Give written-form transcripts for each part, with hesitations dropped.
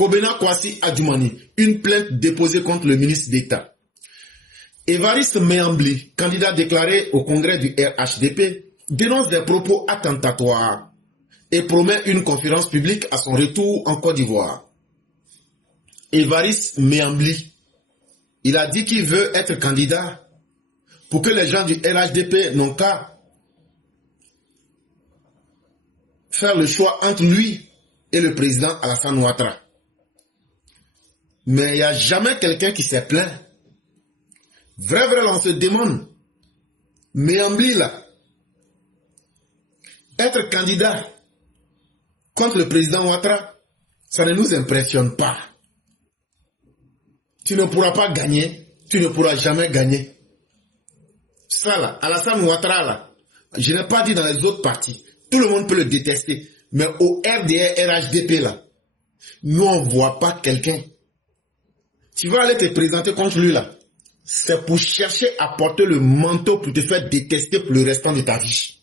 Kobena Kwasi Adjumani, une plainte déposée contre le ministre d'État. Évariste Méambli, candidat déclaré au congrès du RHDP, dénonce des propos attentatoires et promet une conférence publique à son retour en Côte d'Ivoire. Évariste Méambli, il a dit qu'il veut être candidat pour que les gens du RHDP n'ont qu'à faire le choix entre lui et le président Alassane Ouattara. Mais il n'y a jamais quelqu'un qui s'est plaint. Vrai, on se demande, Méambli là, être candidat contre le président Ouattara, ça ne nous impressionne pas. Tu ne pourras pas gagner, tu ne pourras jamais gagner. Ça là, Alassane Ouattara là, je n'ai pas dit dans les autres partis, tout le monde peut le détester, mais au RDR, RHDP là, nous on ne voit pas quelqu'un. Tu vas aller te présenter contre lui là, c'est pour chercher à porter le manteau pour te faire détester pour le restant de ta vie.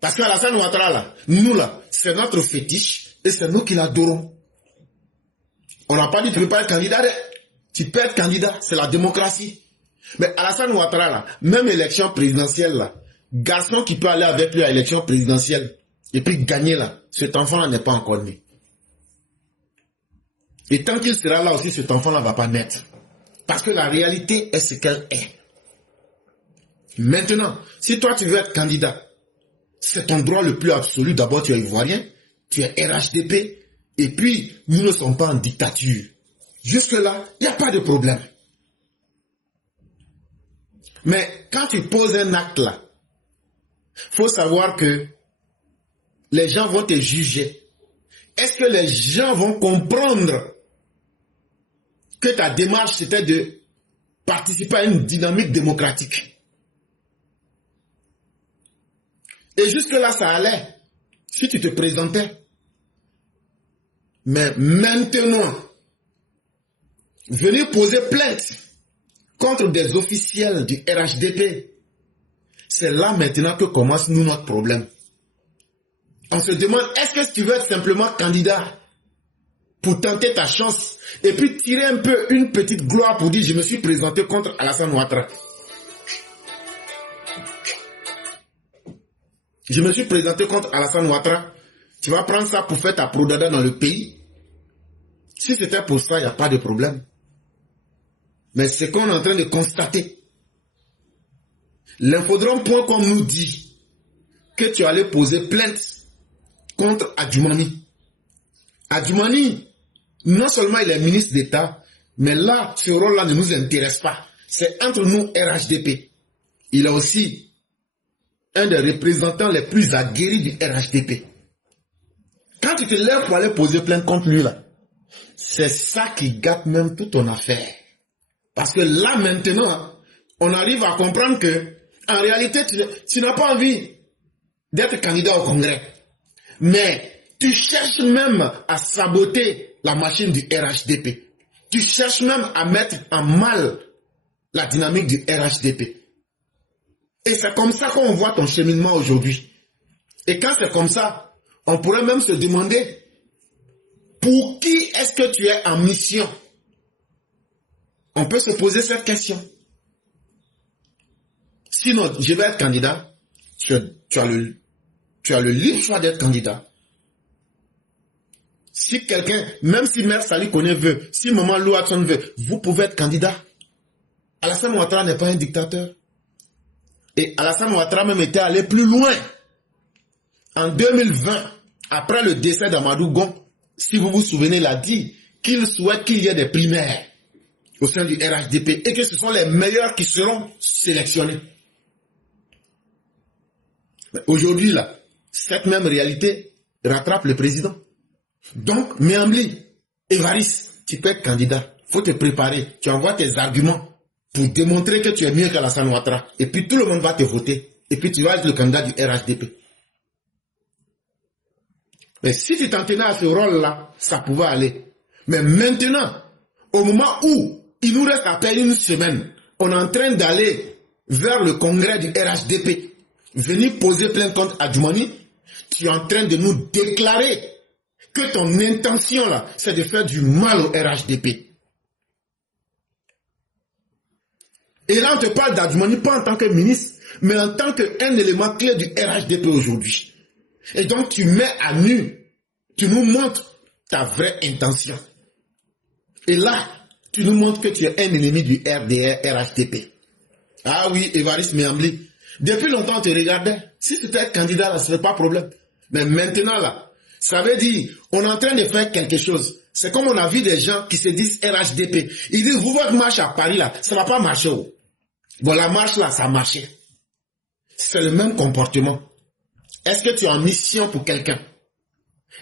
Parce qu'Alassane Ouattara là, nous là, c'est notre fétiche et c'est nous qui l'adorons. On n'a pas dit que tu ne peux pas être candidat, tu peux être candidat, c'est la démocratie. Mais Alassane Ouattara là, même élection présidentielle là, garçon qui peut aller avec lui à l'élection présidentielle et puis gagner là, cet enfant là n'est pas encore né. Et tant qu'il sera là aussi, cet enfant là ne va pas naître. Parce que la réalité est ce qu'elle est. Maintenant, si toi tu veux être candidat, c'est ton droit le plus absolu. D'abord tu es ivoirien, tu es RHDP, et puis nous ne sommes pas en dictature. Jusque là, il n'y a pas de problème. Mais quand tu poses un acte là, il faut savoir que les gens vont te juger. Est-ce que les gens vont comprendre que ta démarche c'était de participer à une dynamique démocratique? Et jusque là ça allait, si tu te présentais. Mais maintenant, venir poser plainte contre des officiels du RHDP, c'est là maintenant que commence nous notre problème. On se demande, est-ce que tu veux être simplement candidat pour tenter ta chance et puis tirer un peu une petite gloire pour dire je me suis présenté contre Alassane Ouattara. Je me suis présenté contre Alassane Ouattara. Tu vas prendre ça pour faire ta prodada dans le pays. Si c'était pour ça, il n'y a pas de problème. Mais c'est qu'on est en train de constater. L'infodrome.com nous dit que tu allais poser plainte contre Adjumani. Adjumani, non seulement il est ministre d'État, mais là, ce rôle-là ne nous intéresse pas. C'est entre nous RHDP. Il est aussi un des représentants les plus aguerris du RHDP. Quand tu te lèves pour aller poser plainte contre lui, là, c'est ça qui gâte même toute ton affaire. Parce que là, maintenant, on arrive à comprendre que, en réalité, tu n'as pas envie d'être candidat au Congrès. Mais tu cherches même à saboter la machine du RHDP. Tu cherches même à mettre en mal la dynamique du RHDP. Et c'est comme ça qu'on voit ton cheminement aujourd'hui. Et quand c'est comme ça, on pourrait même se demander pour qui est-ce que tu es en mission? On peut se poser cette question. Sinon, je vais être candidat. Tu as le libre choix d'être candidat. Si quelqu'un, même si Mère Sali Kone veut, si Maman Lou Atson veut, vous pouvez être candidat. Alassane Ouattara n'est pas un dictateur. Et Alassane Ouattara même était allé plus loin. En 2020, après le décès d'Amadou Gon, si vous vous souvenez, il a dit qu'il souhaite qu'il y ait des primaires au sein du RHDP et que ce sont les meilleurs qui seront sélectionnés. Aujourd'hui, là, cette même réalité rattrape le président. Donc, Méambli, Évariste, tu peux être candidat. Il faut te préparer. Tu envoies tes arguments pour démontrer que tu es mieux qu'Alassane Ouattara. Et puis tout le monde va te voter. Et puis tu vas être le candidat du RHDP. Mais si tu t'en tenais à ce rôle-là, ça pouvait aller. Mais maintenant, au moment où il nous reste à peine une semaine, on est en train d'aller vers le congrès du RHDP, venir poser plainte contre Adjumani, tu es en train de nous déclarer que ton intention là, c'est de faire du mal au RHDP. Et là, on te parle d'Adjumani pas en tant que ministre, mais en tant qu'un élément clé du RHDP aujourd'hui. Et donc, tu mets à nu, tu nous montres ta vraie intention. Et là, tu nous montres que tu es un ennemi du RDR, RHDP. Ah oui, Évariste Méambli. Depuis longtemps, on te regardait. Si tu étais candidat, là, ce n'est pas problème. Mais maintenant, là, ça veut dire, on est en train de faire quelque chose. C'est comme on a vu des gens qui se disent RHDP. Ils disent, vous, votre marche à Paris, là, ça ne va pas marcher. Oh. Bon, la marche, là, ça marchait. C'est le même comportement. Est-ce que tu es en mission pour quelqu'un?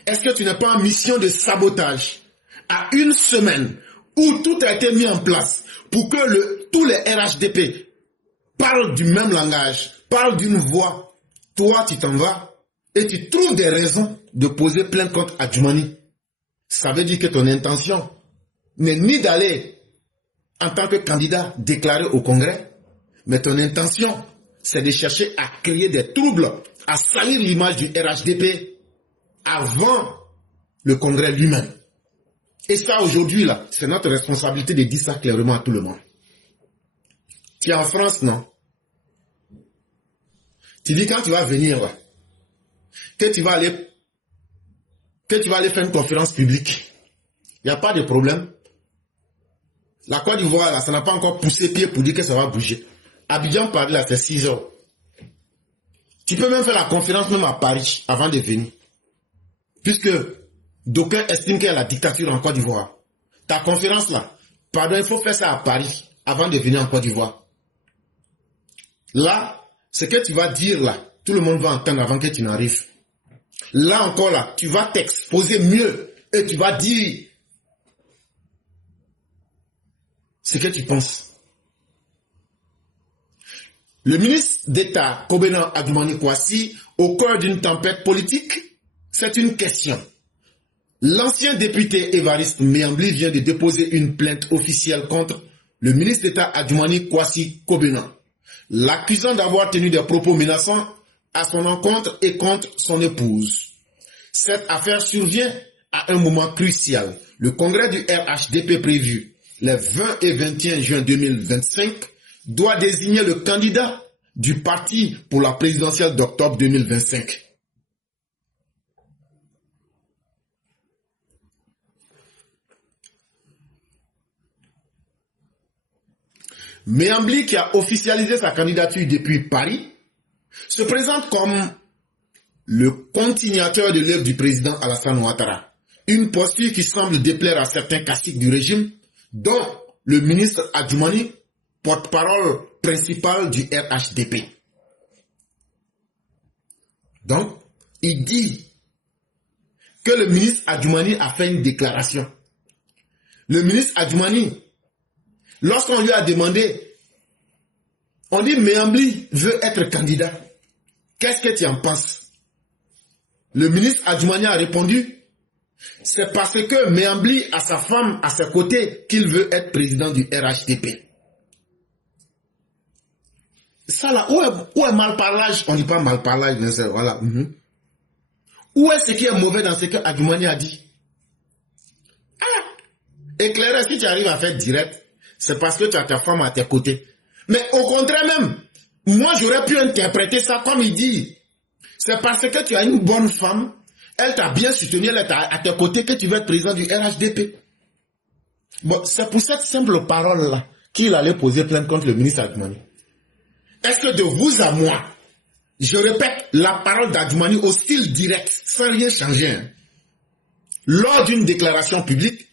Est-ce que tu n'es pas en mission de sabotage? À une semaine où tout a été mis en place pour que tous les RHDP parlent du même langage, parlent d'une voix, toi, tu t'en vas et tu trouves des raisons de poser plainte contre Adjumani. Ça veut dire que ton intention n'est ni d'aller en tant que candidat déclaré au Congrès, mais ton intention, c'est de chercher à créer des troubles, à salir l'image du RHDP avant le Congrès lui-même. Et ça, aujourd'hui, là, c'est notre responsabilité de dire ça clairement à tout le monde. Tu es en France, non? Tu dis quand tu vas venir, là, que tu vas aller faire une conférence publique. Il n'y a pas de problème. La Côte d'Ivoire, là, ça n'a pas encore poussé pied pour dire que ça va bouger. Abidjan, Paris, là, c'est 6 heures. Tu peux même faire la conférence même à Paris avant de venir. Puisque d'aucuns estiment qu'il y a la dictature en Côte d'Ivoire. Ta conférence là, pardon, il faut faire ça à Paris avant de venir en Côte d'Ivoire. Là, ce que tu vas dire là, tout le monde va entendre avant que tu n'arrives. Là encore là, tu vas t'exposer mieux et tu vas dire ce que tu penses. Le ministre d'État, Kobena Adjumani Kwasi, au cœur d'une tempête politique, c'est une question. L'ancien député Évariste Méambli vient de déposer une plainte officielle contre le ministre d'État Adjumani Kwasi Kobena, l'accusant d'avoir tenu des propos menaçants à son encontre et contre son épouse. Cette affaire survient à un moment crucial. Le congrès du RHDP prévu les 20 et 21 juin 2025 doit désigner le candidat du parti pour la présidentielle d'octobre 2025. Méambli, qui a officialisé sa candidature depuis Paris, se présente comme le continuateur de l'œuvre du président Alassane Ouattara. Une posture qui semble déplaire à certains caciques du régime, dont le ministre Adjumani, porte-parole principal du RHDP. Donc, il dit que le ministre Adjumani a fait une déclaration. Le ministre Adjumani, lorsqu'on lui a demandé, on dit Méambli veut être candidat. Qu'est-ce que tu en penses? Le ministre Adjumani a répondu, c'est parce que Méambli a sa femme à ses côtés qu'il veut être président du RHDP. Ça là, où est malparlage? On ne dit pas malparlage, mais c'est, voilà. Où est ce qui est mauvais dans ce que Adjumani a dit? Éclairé, si tu arrives à faire direct, c'est parce que tu as ta femme à tes côtés. Mais au contraire même, moi j'aurais pu interpréter ça comme il dit. C'est parce que tu as une bonne femme, elle t'a bien soutenu, elle est à tes côtés que tu veux être président du RHDP. Bon, c'est pour cette simple parole-là qu'il allait poser plainte contre le ministre Adjumani. Est-ce que de vous à moi, je répète la parole d'Adjumani au style direct, sans rien changer. Hein. Lors d'une déclaration publique,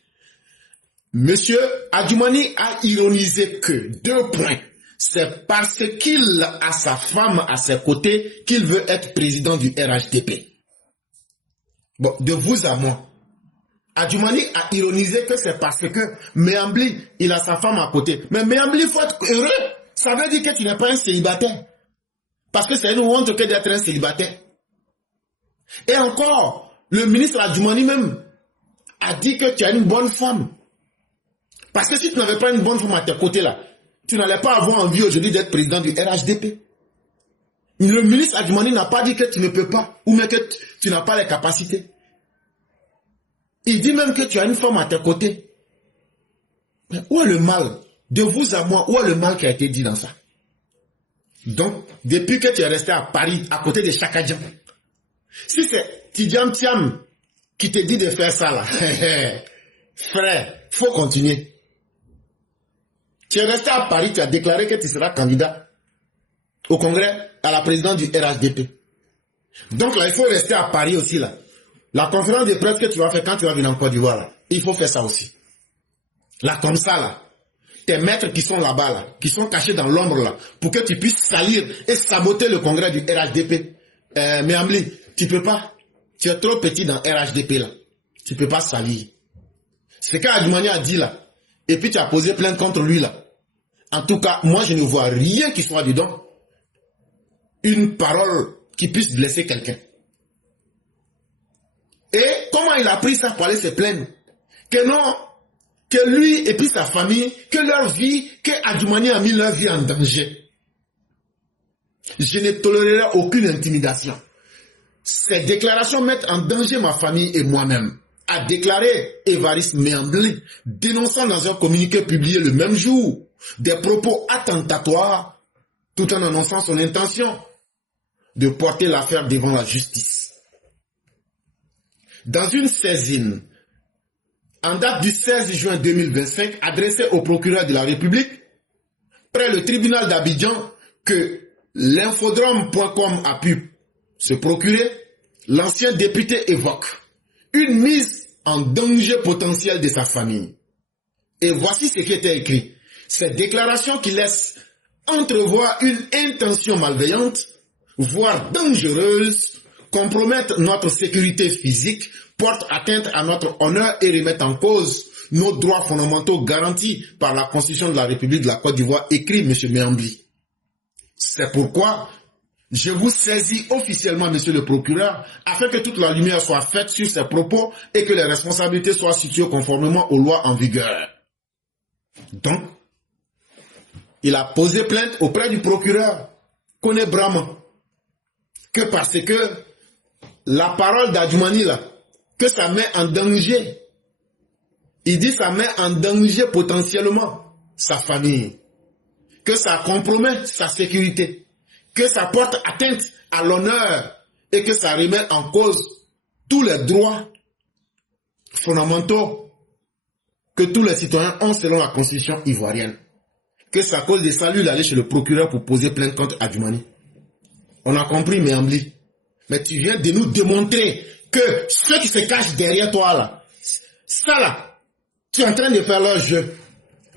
Monsieur Adjumani a ironisé que, 2 points, c'est parce qu'il a sa femme à ses côtés qu'il veut être président du RHDP. Bon, de vous à moi, Adjumani a ironisé que c'est parce que Méambli, il a sa femme à côté. Mais Méambli, il faut être heureux. Ça veut dire que tu n'es pas un célibataire. Parce que c'est une honte que d'être un célibataire. Et encore, le ministre Adjumani même a dit que tu as une bonne femme. Parce que si tu n'avais pas une bonne femme à tes côtés là, tu n'allais pas avoir envie aujourd'hui d'être président du RHDP. Le ministre Adjumani n'a pas dit que tu ne peux pas, ou même que tu n'as pas les capacités. Il dit même que tu as une femme à tes côtés. Mais où est le mal? De vous à moi, où est le mal qui a été dit dans ça? Donc, depuis que tu es resté à Paris, à côté de Chakadjan, si c'est Tidjam Tiam qui te dit de faire ça là, frère, faut continuer. Tu es resté à Paris, tu as déclaré que tu seras candidat au congrès à la présidence du RHDP. Donc là, il faut rester à Paris aussi là. La conférence de presse que tu vas faire quand tu vas venir en Côte d'Ivoire là, il faut faire ça aussi. Là, comme ça là, tes maîtres qui sont là-bas là, qui sont cachés dans l'ombre là, pour que tu puisses salir et saboter le congrès du RHDP. Mais Ambli, tu peux pas. Tu es trop petit dans RHDP là. Tu peux pas salir. C'est qu'Adjoumani a dit là. Et puis tu as posé plainte contre lui là. En tout cas, moi je ne vois rien qui soit dedans. Une parole qui puisse blesser quelqu'un. Et comment il a pris ça pour aller se plaindre? Que non, que lui et puis sa famille, que leur vie, que Adjoumani a mis leur vie en danger. Je ne tolérerai aucune intimidation. Ces déclarations mettent en danger ma famille et moi-même, a déclaré Évariste Méandli, dénonçant dans un communiqué publié le même jour des propos attentatoires, tout en annonçant son intention de porter l'affaire devant la justice. Dans une saisine, en date du 16 juin 2025, adressée au procureur de la République, près le tribunal d'Abidjan, que l'infodrome.com a pu se procurer, l'ancien député évoque une mise en danger potentiel de sa famille. Et voici ce qui était écrit. Cette déclaration qui laisse entrevoir une intention malveillante, voire dangereuse, compromettre notre sécurité physique, porte atteinte à notre honneur et remet en cause nos droits fondamentaux garantis par la Constitution de la République de la Côte d'Ivoire, écrit M. Méambli. C'est pourquoi je vous saisis officiellement, monsieur le procureur, afin que toute la lumière soit faite sur ces propos et que les responsabilités soient situées conformément aux lois en vigueur. Donc, il a posé plainte auprès du procureur, Koné Brahma, que parce que la parole d'Adjoumani là, que ça met en danger, il dit ça met en danger potentiellement sa famille, que ça compromet sa sécurité, que ça porte atteinte à l'honneur et que ça remet en cause tous les droits fondamentaux que tous les citoyens ont selon la constitution ivoirienne. Que ça cause des saluts d'aller chez le procureur pour poser plainte contre Adjoumani. On a compris, Méambli. Mais tu viens de nous démontrer que ceux qui se cachent derrière toi là, ça là, tu es en train de faire leur jeu.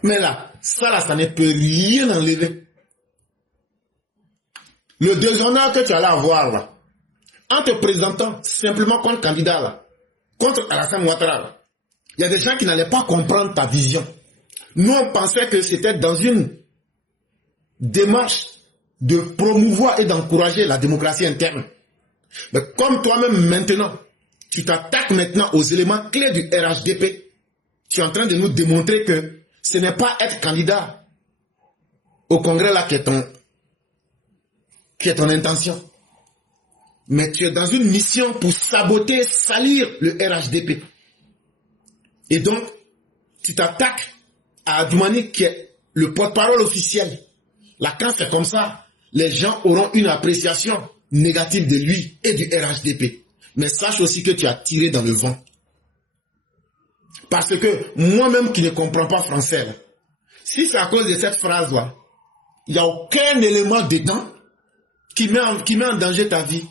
Mais là, ça ne peut rien enlever. Le déshonneur que tu allais avoir là, en te présentant simplement comme candidat là, contre Alassane Ouattara là, il y a des gens qui n'allaient pas comprendre ta vision. Nous, on pensait que c'était dans une démarche de promouvoir et d'encourager la démocratie interne. Mais comme toi-même maintenant, tu t'attaques maintenant aux éléments clés du RHDP, tu es en train de nous démontrer que ce n'est pas être candidat au congrès là qui est ton intention. Mais tu es dans une mission pour saboter, salir le RHDP. Et donc, tu t'attaques à Adjoumani qui est le porte-parole officiel. Là, quand c'est comme ça, les gens auront une appréciation négative de lui et du RHDP. Mais sache aussi que tu as tiré dans le vent. Parce que moi-même qui ne comprends pas français, là, si c'est à cause de cette phrase-là, il n'y a aucun élément dedans qui met en danger ta vie.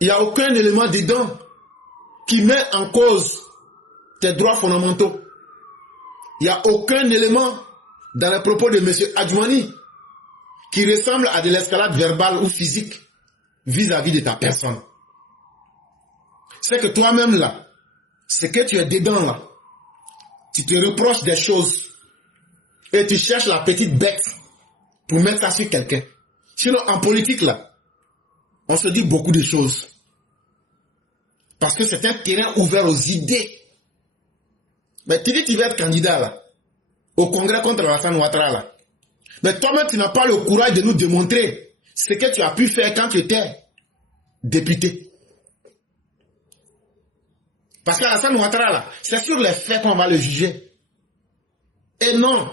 Il n'y a aucun élément dedans qui met en cause tes droits fondamentaux. Il n'y a aucun élément dans les propos de M. Adjoumani qui ressemble à de l'escalade verbale ou physique vis-à-vis de ta personne. C'est que toi-même là, c'est que tu es dedans là, tu te reproches des choses et tu cherches la petite bête pour mettre ça sur quelqu'un. Sinon, en politique là, on se dit beaucoup de choses. Parce que c'est un terrain ouvert aux idées. Mais tu dis que tu vas être candidat là, au congrès contre Alassane Ouattara là. Mais toi-même, tu n'as pas le courage de nous démontrer ce que tu as pu faire quand tu étais député. Parce qu'Alassane Ouattara, là, c'est sur les faits qu'on va le juger. Et non,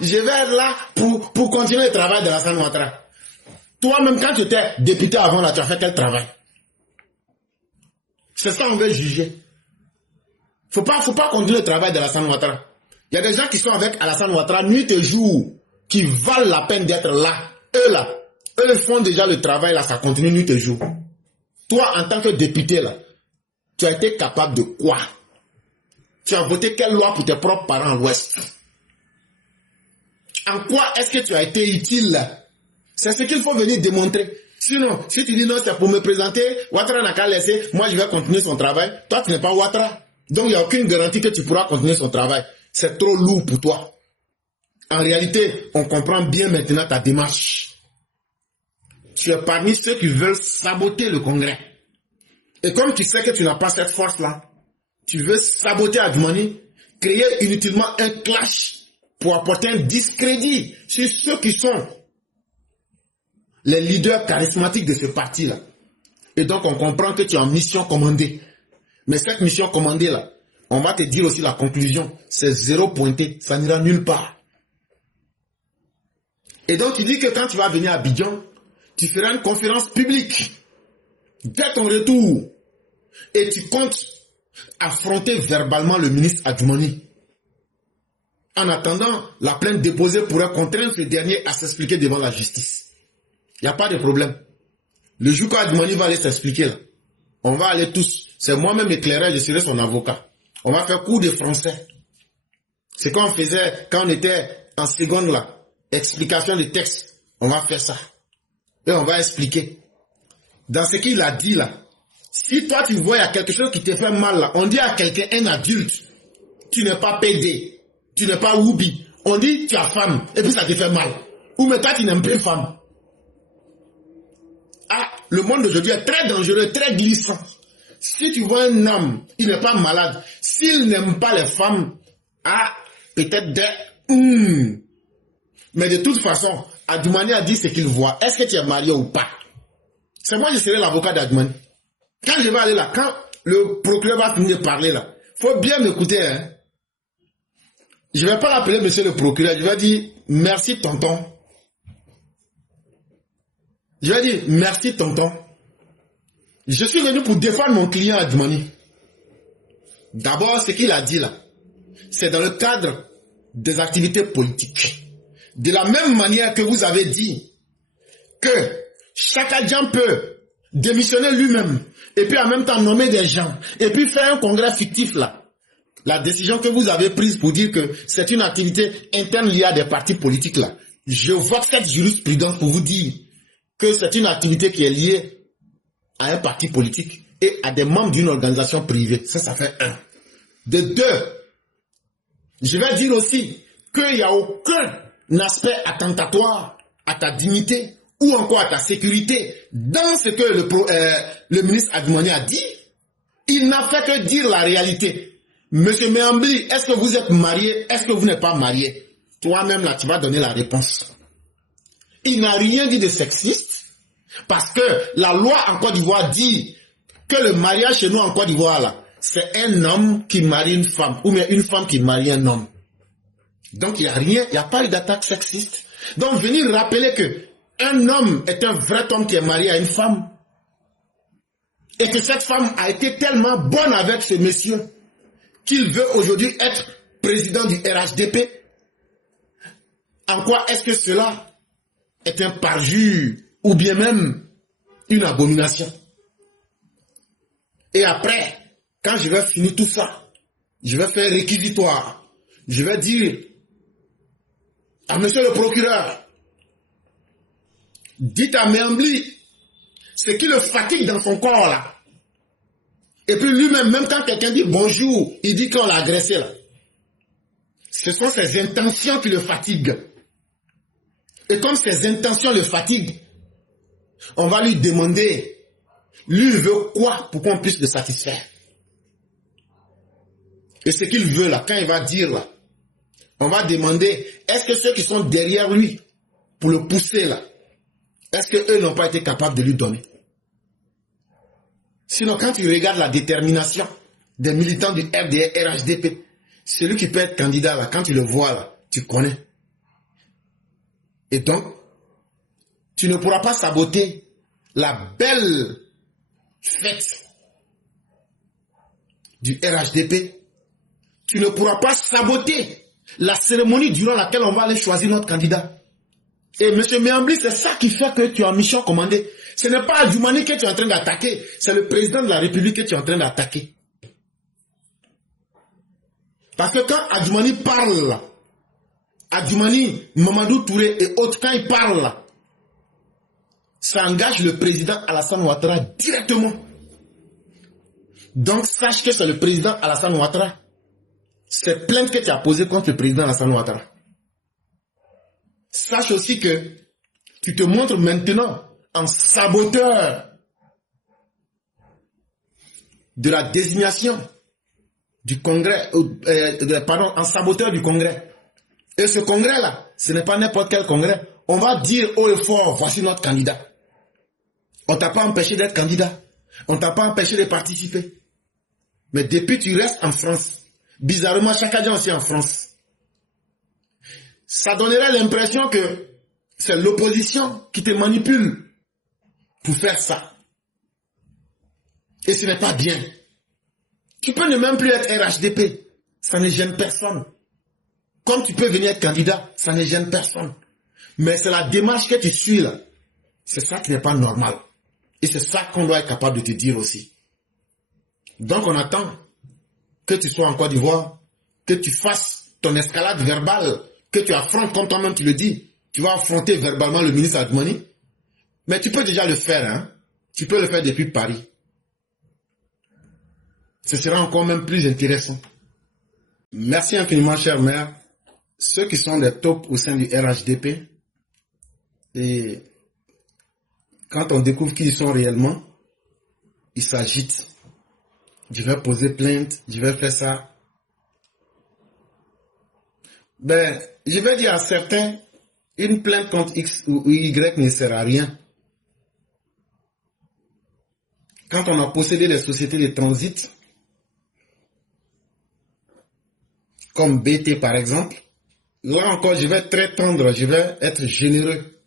je vais être là pour continuer le travail d'Alassane Ouattara. Toi-même, quand tu étais député avant, là, tu as fait quel travail? C'est ça qu'on veut juger. Faut pas continuer le travail d'Alassane Ouattara. Il y a des gens qui sont avec Alassane Ouattara nuit et jour, qui valent la peine d'être là. Eux font déjà le travail, là, ça continue nuit et jour. Toi, en tant que député, là, tu as été capable de quoi? Tu as voté quelle loi pour tes propres parents à l'Ouest? En quoi est-ce que tu as été utile? C'est ce qu'il faut venir démontrer. Sinon, si tu dis non, c'est pour me présenter, Ouattara n'a qu'à laisser, moi je vais continuer son travail. Toi, tu n'es pas Ouattara. Donc, il n'y a aucune garantie que tu pourras continuer son travail. C'est trop lourd pour toi. En réalité, on comprend bien maintenant ta démarche. Tu es parmi ceux qui veulent saboter le Congrès. Et comme tu sais que tu n'as pas cette force-là, tu veux saboter Adjoumani, créer inutilement un clash pour apporter un discrédit sur ceux qui sont les leaders charismatiques de ce parti-là. Et donc, on comprend que tu es en mission commandée. Mais cette mission commandée-là, on va te dire aussi la conclusion. C'est zéro pointé. Ça n'ira nulle part. Et donc, tu dis que quand tu vas venir à Abidjan, tu feras une conférence publique. Dès ton retour. Et tu comptes affronter verbalement le ministre Adjoumani. En attendant, la plainte déposée pourrait contraindre ce dernier à s'expliquer devant la justice. Il n'y a pas de problème. Le jour qu'Adjoumani va aller s'expliquer là, on va aller tous. C'est moi-même éclairé, je serai son avocat. On va faire cours de français. C'est comme on faisait quand on était en seconde là. Explication de texte. On va faire ça. Et on va expliquer. Dans ce qu'il a dit là, si toi tu vois il y a quelque chose qui te fait mal là, on dit à quelqu'un, un adulte, tu n'es pas pédé, tu n'es pas oubi. On dit tu as femme, et puis ça te fait mal. Ou mais toi tu n'aimes plus femme. Ah, le monde d'aujourd'hui est très dangereux, très glissant. Si tu vois un homme, il n'est pas malade. S'il n'aime pas les femmes, ah, peut-être des... Mais de toute façon, Adjoumani a dit ce qu'il voit. Est-ce que tu es marié ou pas? C'est moi, je serai l'avocat d'Adjoumani. Quand je vais aller là, quand le procureur va finir de parler là, il faut bien m'écouter. Hein? Je ne vais pas l'appeler monsieur le procureur. Je vais dire merci tonton. Je vais dire merci tonton. Je suis venu pour défendre mon client Adjoumani. D'abord, ce qu'il a dit là, c'est dans le cadre des activités politiques. De la même manière que vous avez dit que chaque agent peut démissionner lui-même et puis en même temps nommer des gens et puis faire un congrès fictif là. La décision que vous avez prise pour dire que c'est une activité interne liée à des partis politiques là. Je vois cette jurisprudence pour vous dire que c'est une activité qui est liée à un parti politique et à des membres d'une organisation privée. Ça fait un. De deux, je vais dire aussi qu'il n'y a aucun aspect attentatoire à ta dignité ou encore à ta sécurité dans ce que le ministre Adjoumani a dit. Il n'a fait que dire la réalité. Monsieur Méambli, est-ce que vous êtes marié? Est-ce que vous n'êtes pas marié? Toi-même là, tu vas donner la réponse. Il n'a rien dit de sexiste parce que la loi en Côte d'Ivoire dit que le mariage chez nous en Côte d'Ivoire là, c'est un homme qui marie une femme ou bien une femme qui marie un homme. Donc il n'y a rien, il n'y a pas eu d'attaque sexiste. Donc venir rappeler que un homme est un vrai homme qui est marié à une femme et que cette femme a été tellement bonne avec ce monsieur qu'il veut aujourd'hui être président du RHDP. En quoi est-ce que cela est un parjure ou bien même une abomination? Et après, quand je vais finir tout ça, je vais faire réquisitoire. Je vais dire à monsieur le procureur, dites à Méambli ce qui le fatigue dans son corps là. Et puis lui-même, même quand quelqu'un dit bonjour, il dit qu'on l'a agressé là. Ce sont ses intentions qui le fatiguent. Et comme ses intentions le fatiguent, on va lui demander, lui il veut quoi pour qu'on puisse le satisfaire. Et ce qu'il veut là, quand il va dire là, on va demander, est-ce que ceux qui sont derrière lui, pour le pousser là, est-ce qu'eux n'ont pas été capables de lui donner? Sinon, quand tu regardes la détermination des militants du FDR, RHDP. Celui qui peut être candidat, là, quand tu le vois, là, tu connais. Et donc, tu ne pourras pas saboter la belle fête du RHDP. Tu ne pourras pas saboter la cérémonie durant laquelle on va aller choisir notre candidat. Et M. Méambli, c'est ça qui fait que tu es en mission commandée. Ce n'est pas Adjoumani que tu es en train d'attaquer, c'est le président de la République que tu es en train d'attaquer. Parce que quand Adjoumani parle, Adjoumani, Mamadou Touré et autres, quand ils parlent, ça engage le président Alassane Ouattara directement. Donc sache que c'est le président Alassane Ouattara. C'est plainte que tu as posée contre le président Alassane Ouattara. Sache aussi que tu te montres maintenant en saboteur de la désignation du congrès, en saboteur du congrès. Et ce congrès-là, ce n'est pas n'importe quel congrès. On va dire haut et fort, voici notre candidat. On ne t'a pas empêché d'être candidat. On ne t'a pas empêché de participer. Mais depuis tu restes en France. Bizarrement, Chakadjan aussi en France. Ça donnerait l'impression que c'est l'opposition qui te manipule pour faire ça. Et ce n'est pas bien. Tu peux ne même plus être RHDP. Ça ne gêne personne. Comme tu peux venir être candidat, ça ne gêne personne. Mais c'est la démarche que tu suis là. C'est ça qui n'est pas normal. Et c'est ça qu'on doit être capable de te dire aussi. Donc on attend que tu sois en Côte d'Ivoire, que tu fasses ton escalade verbale, que tu affrontes, comme toi-même tu le dis. Tu vas affronter verbalement le ministre Adjoumani. Mais tu peux déjà le faire, hein. Tu peux le faire depuis Paris. Ce sera encore même plus intéressant. Merci infiniment, cher maire. Ceux qui sont des tops au sein du RHDP, et quand on découvre qui ils sont réellement, ils s'agitent. Je vais poser plainte, je vais faire ça. Ben, je vais dire à certains, une plainte contre X ou Y ne sert à rien. Quand on a possédé les sociétés de transit, comme BT par exemple, là encore je vais être très tendre, je vais être généreux.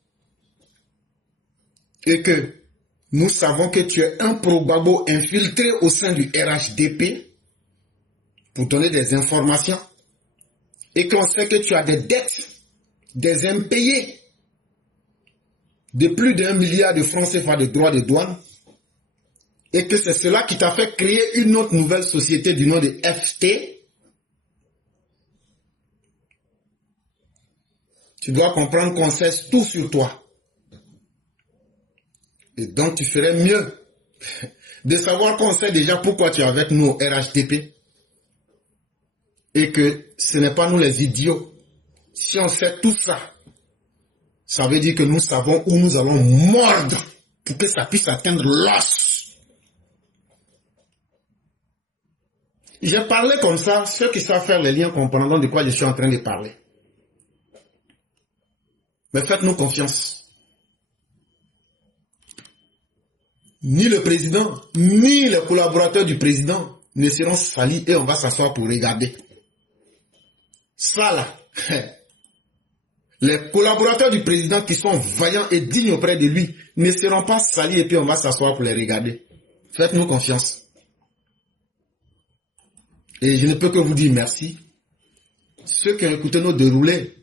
Et que nous savons que tu es un probabo infiltré au sein du RHDP pour donner des informations. Et qu'on sait que tu as des dettes, des impayés de plus d'1 milliard de francs CFA de droits de douane. Et que c'est cela qui t'a fait créer une autre nouvelle société du nom de FT. Tu dois comprendre qu'on sait tout sur toi. Et donc tu ferais mieux de savoir qu'on sait déjà pourquoi tu es avec nous au RHDP. Et que ce n'est pas nous les idiots. Si on sait tout ça, ça veut dire que nous savons où nous allons mordre pour que ça puisse atteindre l'os. J'ai parlé comme ça, ceux qui savent faire les liens comprendront de quoi je suis en train de parler. Mais faites-nous confiance. Ni le président, ni les collaborateurs du président ne seront salis et on va s'asseoir pour regarder. Ça là, les collaborateurs du président qui sont vaillants et dignes auprès de lui ne seront pas salis et puis on va s'asseoir pour les regarder. Faites-nous confiance. Et je ne peux que vous dire merci. Ceux qui ont écouté nos déroulés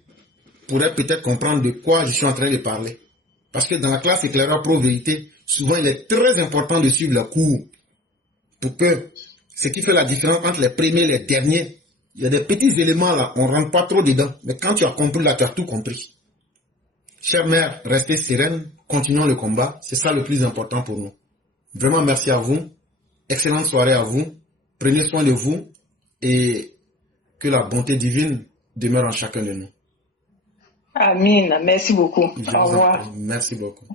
pourraient peut-être comprendre de quoi je suis en train de parler. Parce que dans la classe éclaireur pro-vérité, souvent il est très important de suivre le cours. Pour que ce qui fait la différence entre les premiers et les derniers, il y a des petits éléments là, on ne rentre pas trop dedans. Mais quand tu as compris là, tu as tout compris. Chère mère, restez sereine, continuons le combat. C'est ça le plus important pour nous. Vraiment merci à vous. Excellente soirée à vous. Prenez soin de vous et que la bonté divine demeure en chacun de nous. Amen. Merci beaucoup. Au revoir. Merci beaucoup.